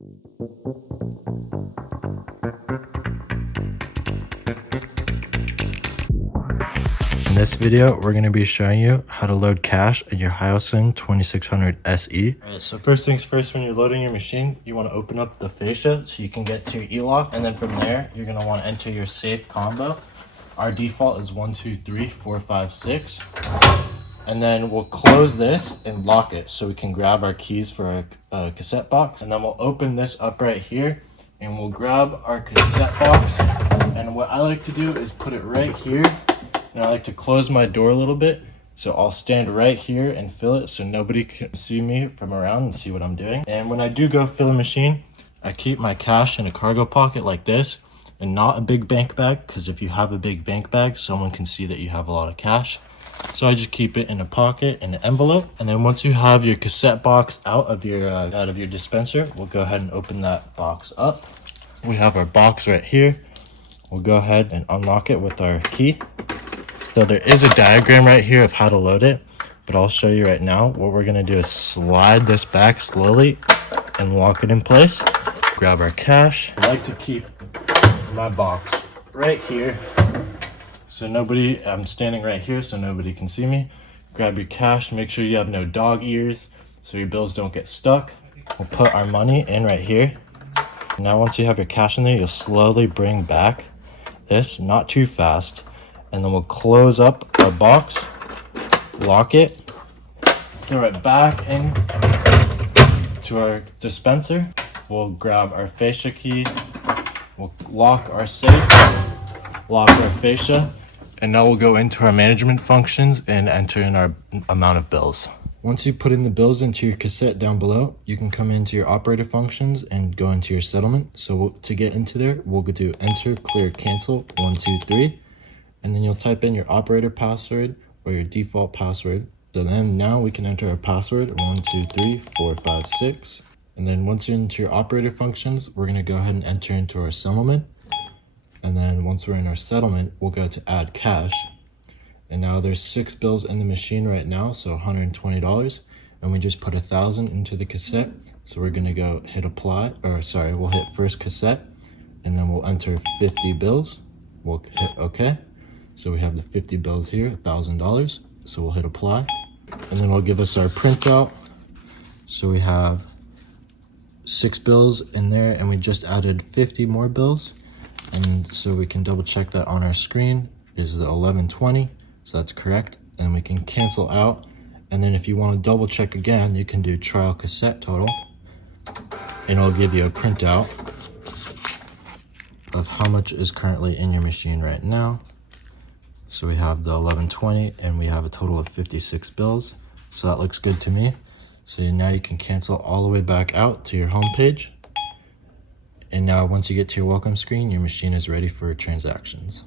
In this video, we're going to be showing you how to load cash in your Hyosung 2600 SE. Alright, so first things first, when you're loading your machine, you want to open up the fascia so you can get to your e-lock, and then from there, you're going to want to enter your safe combo. Our default is 1, 2, 3, 4, 5, 6. And then we'll close this and lock it so we can grab our keys for our cassette box. And then we'll open this up right here and we'll grab our cassette box. And what I like to do is put it right here. And I like to close my door a little bit. So I'll stand right here and fill it so nobody can see me from around and see what I'm doing. And when I do go fill a machine, I keep my cash in a cargo pocket like this and not a big bank bag, because if you have a big bank bag, someone can see that you have a lot of cash. So I just keep it in a pocket in an envelope. And then once you have your cassette box out of your dispenser, we'll go ahead and open that box up. We have our box right here. We'll go ahead and unlock it with our key. So there is a diagram right here of how to load it, but I'll show you right now. What we're gonna do is slide this back slowly and lock it in place. Grab our cash. I like to keep my box right here. So I'm standing right here so nobody can see me. Grab your cash, make sure you have no dog ears so your bills don't get stuck. We'll put our money in right here. Now once you have your cash in there, you'll slowly bring back this, not too fast. And then we'll close up our box, lock it, throw it back in to our dispenser. We'll grab our fascia key, we'll lock our safe, lock our fascia, and now we'll go into our management functions and enter in our amount of bills. Once you put in the bills into your cassette down below, you can come into your operator functions and go into your settlement. So to get into there, we'll go to enter, clear, cancel, 1, 2, 3. And then you'll type in your operator password or your default password. So then now we can enter our password, 1, 2, 3, 4, 5, 6. And then once you're into your operator functions, we're gonna go ahead and enter into our settlement. And then once we're in our settlement, we'll go to add cash. And now there's 6 bills in the machine right now, so $120. And we just put 1,000 into the cassette. So we're gonna go hit apply, we'll hit first cassette, and then we'll enter 50 bills. We'll hit okay. So we have the 50 bills here, $1,000. So we'll hit apply. And then we'll give us our printout. So we have 6 bills in there, and we just added 50 more bills. And so we can double check that on our screen is the 1120, so that's correct. And we can cancel out. And then if you want to double check again, you can do trial cassette total, and it'll give you a printout of how much is currently in your machine right now. So we have the 1120 and we have a total of 56 bills. So that looks good to me. So now you can cancel all the way back out to your home page. And now once you get to your welcome screen, your machine is ready for transactions.